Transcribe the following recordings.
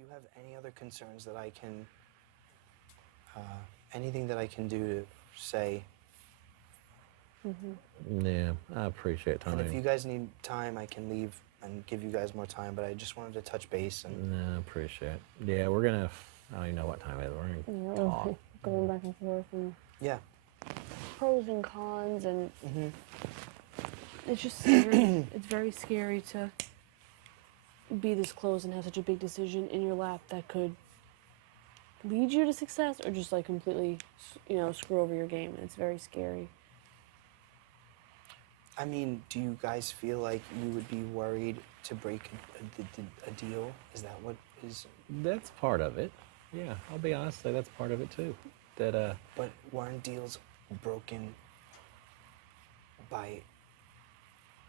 you have any other concerns that I can, anything that I can do to say. Yeah, I appreciate time. And if you guys need time, I can leave and give you guys more time, but I just wanted to touch base. And No, I appreciate it. Yeah, we're going to, I don't even know what time it is. We're going to talk. Going back and forth and yeah. pros and cons, and it's just scary. It's very scary to be this close and have such a big decision in your lap that could lead you to success or just like completely, screw over your game. And it's very scary. I mean, do you guys feel like you would be worried to break a deal? Is that what is? That's part of it. Yeah, I'll be honest, say that's part of it too. That But weren't deals broken by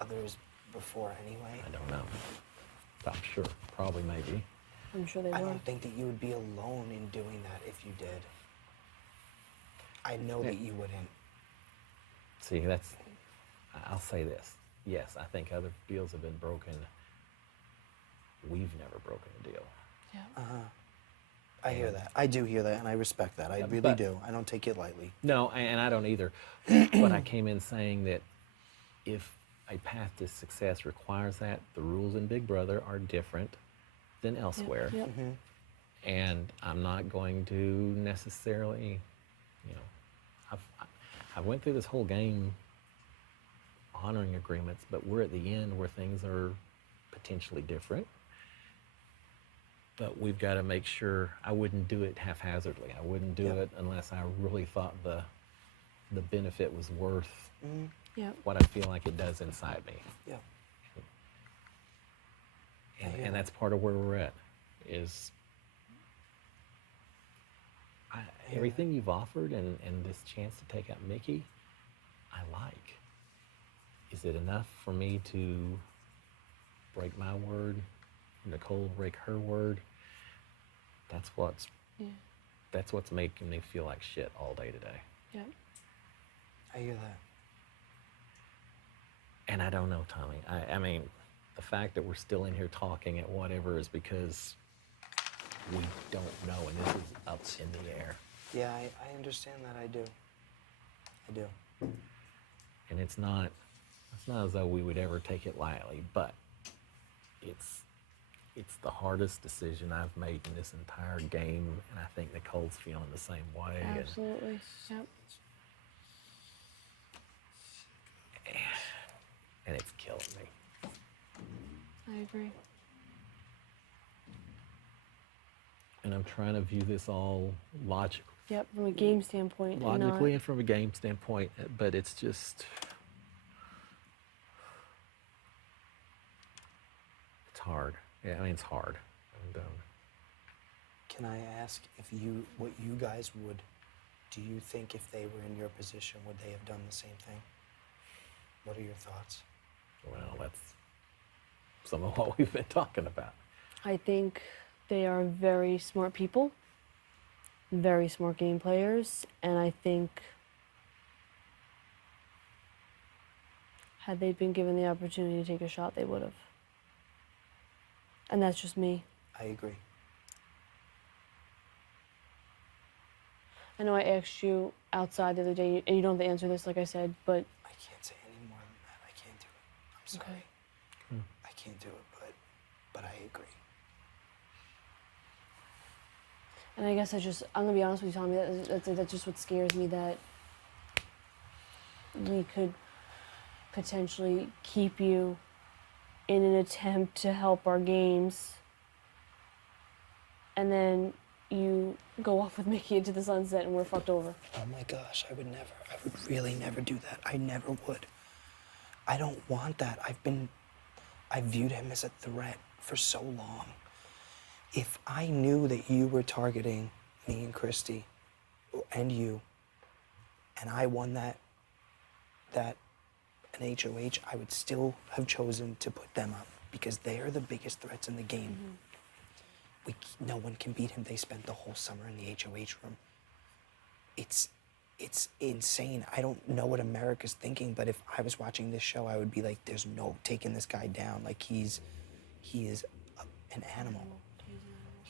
others before anyway? I don't know. I'm sure, probably, maybe. I'm sure they I were. don't think that you would be alone in doing that if you did. I know that you wouldn't. See, I'll say this. Yes, I think other deals have been broken. We've never broken a deal. Yeah. I hear that. I do hear that, and I respect that. I really do. I don't take it lightly. No, and I don't either. But I came in saying that if a path to success requires that, the rules in Big Brother are different than elsewhere. Yep. And I'm not going to necessarily, I've went through this whole game honoring agreements, but we're at the end where things are potentially different. But we've got to make sure I wouldn't do it haphazardly. I wouldn't do it unless I really thought the benefit was worth what I feel like it does inside me. Yeah. And that's part of where we're at, is everything you've offered and this chance to take out Mickey, I like. Is it enough for me to break my word, Nicole break her word? That's what's making me feel like shit all day today. Yep. I hear that. And I don't know, Tommy. I mean, the fact that we're still in here talking at whatever is because we don't know, and this is up in the air. Yeah, I understand that. I do. I do. And it's not as though we would ever take it lightly, but it's the hardest decision I've made in this entire game, and I think Nicole's feeling the same way. Absolutely. Yep. And it's killing me. I agree. And I'm trying to view this all logically. Yep, from a game standpoint. Logically and from a game standpoint, but it's just, it's hard. Yeah, I mean, it's hard. And, Can I ask what you guys would, do you think if they were in your position, would they have done the same thing? What are your thoughts? well, that's some of what we've been talking about. I think they are very smart people, very smart game players, and I think had they been given the opportunity to take a shot, they would have. And that's just me. I agree. I know I asked you outside the other day, and you don't have to answer this, like I said, but I can't say any more than that. I can't do it. I'm sorry. Okay. I can't do it, but I agree. And I guess I'm gonna be honest with you, Tommy, that's just what scares me, that we could potentially keep you in an attempt to help our games, and then you go off with Mickey into the sunset and we're fucked over. Oh my gosh, I would really never do that. I never would. I don't want that. I viewed him as a threat for so long. If I knew that you were targeting me and Christy, and you, and I won that an HOH, I would still have chosen to put them up because they are the biggest threats in the game. No one can beat him. They spent the whole summer in the HOH room. It's insane. I don't know what America's thinking, but if I was watching this show, I would be like, there's no taking this guy down. Like, he is an animal.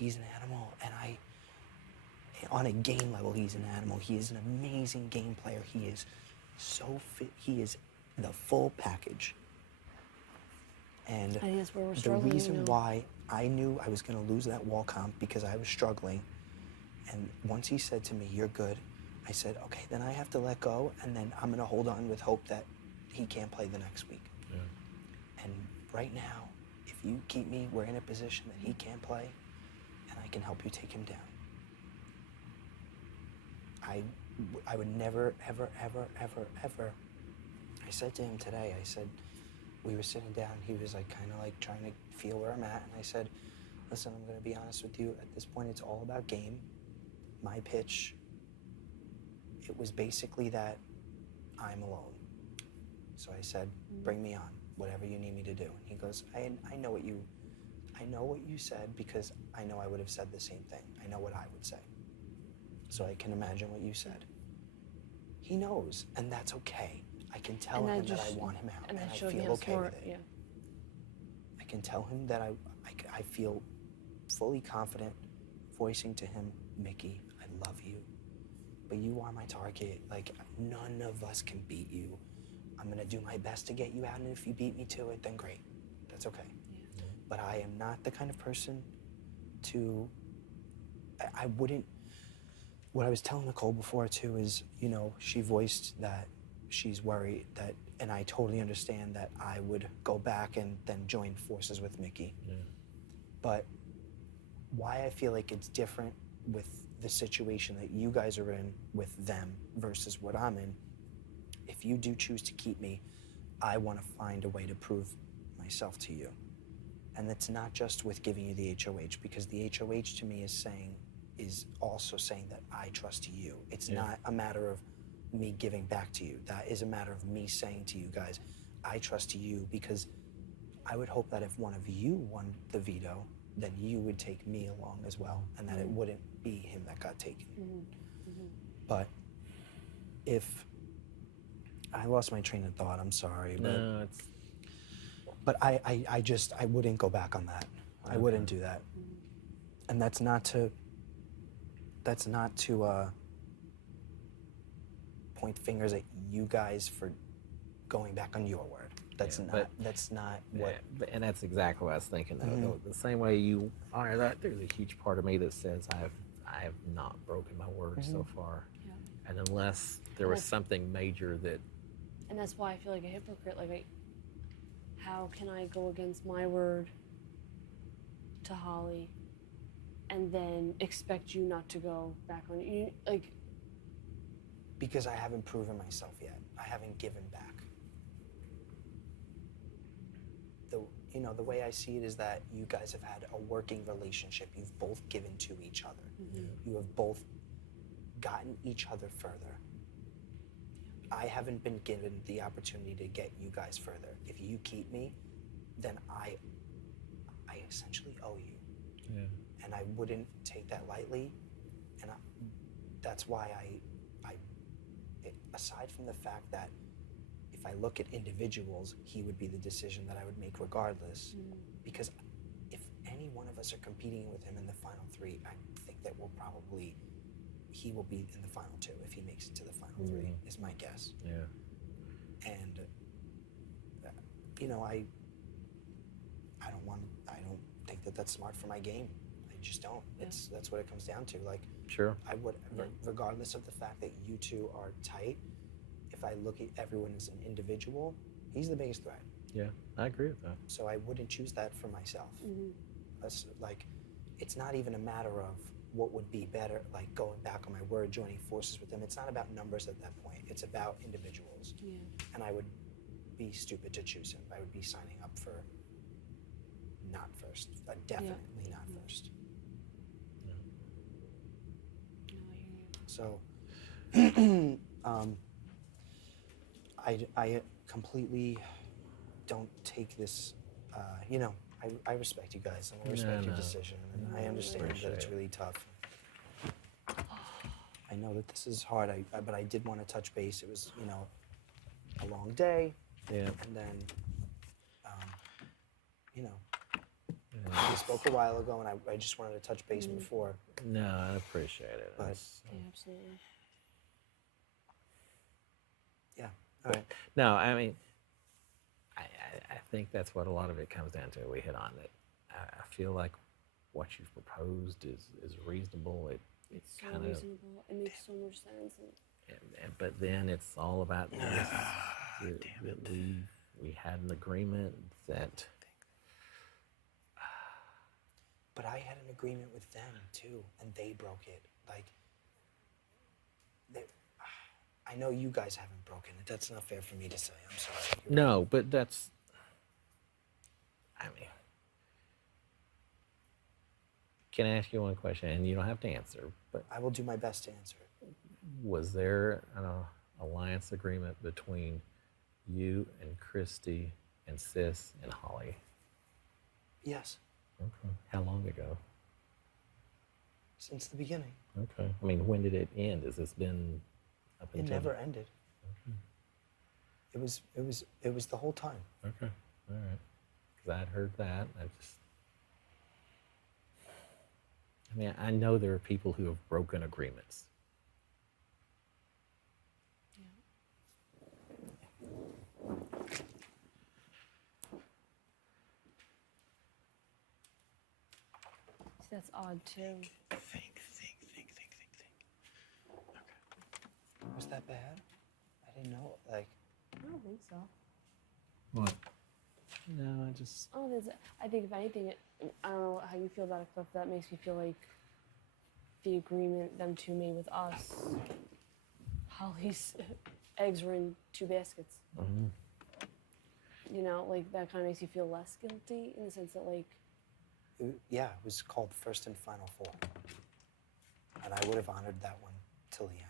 he's an animal, and on a game level, he's an animal. He is an amazing game player. He is so fit. He is the full package. And I think that's where we're the struggling, reason why I knew I was going to lose that wall comp because I was struggling. And once he said to me, "You're good," I said, "Okay, then I have to let go, and then I'm going to hold on with hope that he can't play the next week." Yeah. And right now, if you keep me, we're in a position that he can't play, and I can help you take him down. I would never, ever, ever, ever, ever. I said to him today, I said, we were sitting down, he was like kind of like trying to feel where I'm at, and I said, listen, I'm going to be honest with you, at this point it's all about game. My pitch, it was basically that I'm alone. So I said, bring me on, whatever you need me to do. And he goes, I know what you said because I know I would have said the same thing. I know what I would say. So I can imagine what you said. He knows, and that's okay. I can tell him that I want him out, and I feel okay with it. Yeah. I can tell him that I feel fully confident voicing to him, Mickey, I love you, but you are my target. Like, none of us can beat you. I'm gonna do my best to get you out, and if you beat me to it, then great. That's okay. Yeah. But I am not the kind of person to, I wouldn't, what I was telling Nicole before too is, you know, she voiced that she's worried that, and I totally understand that I would go back and then join forces with Mickey. Yeah. But why I feel like it's different with the situation that you guys are in with them versus what I'm in, if you do choose to keep me, I want to find a way to prove myself to you. And it's not just with giving you the HOH, because the HOH to me is also saying that I trust you. It's not a matter of me giving back to you. That is a matter of me saying to you guys, I trust you, because I would hope that if one of you won the veto, then you would take me along as well, and that it wouldn't be him that got taken. But if I lost my train of thought, I'm sorry. No, But I wouldn't go back on that. I wouldn't do that. And that's not to point fingers at you guys for going back on your word. That's not what. And that's exactly what I was thinking. The same way you honor that, there's a huge part of me that says I have not broken my word so far. Yeah. And unless there was something major that. And that's why I feel like a hypocrite. Like, how can I go against my word to Holly and then expect you not to go back on you? Like, Because I haven't proven myself yet. I haven't given back. The way I see it is that you guys have had a working relationship. You've both given to each other. You have both gotten each other further. I haven't been given the opportunity to get you guys further. If you keep me, then I essentially owe you. Yeah. And I wouldn't take that lightly. And that's why aside from the fact that if I look at individuals, he would be the decision that I would make regardless. Because if any one of us are competing with him in the final three, I think that he will be in the final two if he makes it to the final three, is my guess. Yeah. And, I don't think that that's smart for my game. I just don't. Yeah. That's what it comes down to. Like, Sure. I would, regardless of the fact that you two are tight, if I look at everyone as an individual, he's the biggest threat. Yeah, I agree with that. So I wouldn't choose that for myself. That's like, it's not even a matter of what would be better, like going back on my word, joining forces with them. It's not about numbers at that point. It's about individuals. yeah. And I would be stupid to choose him. I would be signing up for not first, definitely not first. No, I hear you. So, I completely don't take this, I respect you guys and I respect your decision, and I understand that it's really tough. I know that this is hard, but I did want to touch base. It was, a long day, Yeah. and then, Yeah. We spoke a while ago, and I just wanted to touch base before. No, I appreciate it. But- Yeah, absolutely. Yeah. All right. No, I mean, I think that's what a lot of it comes down to. We hit on it. I feel like what you've proposed is reasonable. It's so kind of, reasonable. It makes so much sense. but then it's all about this. That we had an agreement that. But I had an agreement with them too, and they broke it. Like, I know you guys haven't broken it. That's not fair for me to say. I'm sorry. You're No, but that's. I mean, can I ask you one question? And you don't have to answer, but I will do my best to answer it. was there an alliance agreement between you and Christy and Sis and Holly? Yes, Okay. How long ago? since the beginning. Okay. I mean, when did it end? Has this been up It until? never ended. Okay. It was the whole time. Okay. All right. Because I'd heard that. I mean, I know there are people who have broken agreements. See, that's odd too. Think. Okay. Was that bad? I didn't know. Like, I don't think so. What? No, I just. Oh, I think if anything, I don't know how you feel about it, but that makes me feel like the agreement them two made with us, Holly's eggs were in 2 baskets. Mhm. You know, like that kind of makes you feel less guilty in the sense that, like, yeah, it was called First and Final Four, and I would have honored that one till the end.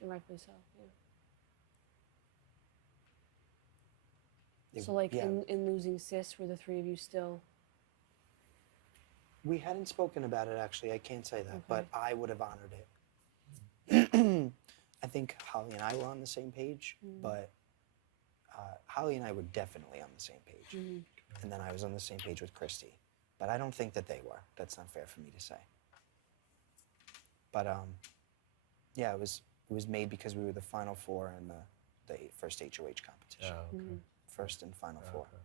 and rightfully so. Yeah. It- So, like, yeah, in losing Sis, were the 3 of you still? we hadn't spoken about it actually. I can't say that, Okay. but I would have honored it. I think Holly and I were on the same page, but Holly and I were definitely on the same page, and then I was on the same page with Christy, but I don't think that they were. That's not fair for me to say. But yeah, it was made because we were the Final Four in the first HOH competition. Oh, okay. First and Final Four. Okay.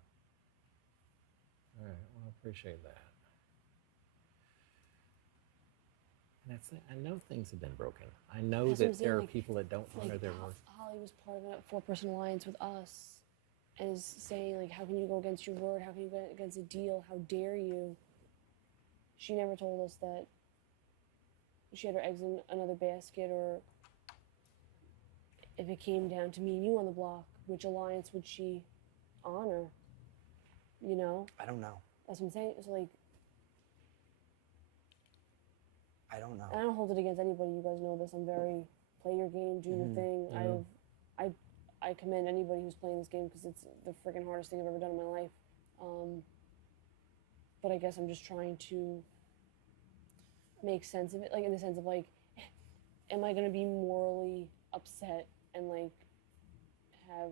All right. Well, I appreciate that. And I know things have been broken. I know That's what I'm that saying, there are like- people that don't honor Like, their word. Holly was part of a 4-person alliance with us, and is saying, like, how can you go against your word? How can you go against a deal? How dare you? She never told us that she had her eggs in another basket, or if it came down to me and you on the block, which alliance would she honor? You know? I don't know. That's what I'm saying. It's like, I don't know. and I don't hold it against anybody. You guys know this. I'm very play your game, do your thing. Yeah. I commend anybody who's playing this game because it's the freaking hardest thing I've ever done in my life. But I guess I'm just trying to make sense of it, like in the sense of like, am I gonna be morally upset and like have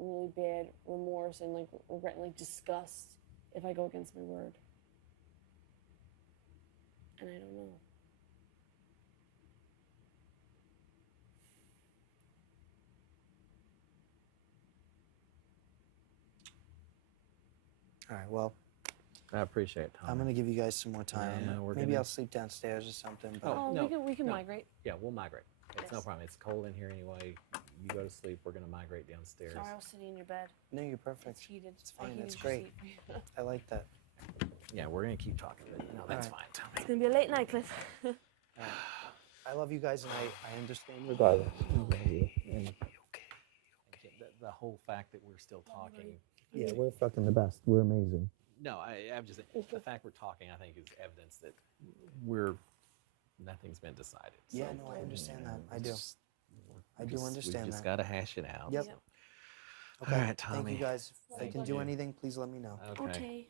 really bad remorse and like regret and like disgust if I go against my word? And I don't know. All right, well, I appreciate it, Tom. I'm going to give you guys some more time. Yeah, we're Maybe gonna- I'll sleep downstairs or something. But Oh, Oh, no, we can no. migrate. Yeah, we'll migrate. It's no Yes. problem. It's cold in here anyway. You go to sleep. We're going to migrate downstairs. Sorry, I was sitting in your bed. no, you're It's perfect. heated. It's I fine. heated That's your great. seat. I like that. Yeah, we're going to keep talking. But no, that's right. fine, Tommy. It's gonna be a late night, Cliff. I love you guys, and I understand regardless. Okay. And Okay. the whole fact that we're still talking. Yeah, we're fucking the best. We're amazing. No, I'm just the fact we're talking. I think is evidence that nothing's been decided. So, Yeah, no, I understand that. I do. just- I do understand We just that. got to hash it out. Yep. Yep. Okay. All right, Thank you Tommy. guys. If I Thank can you. do anything, please let me know. Okay. Okay.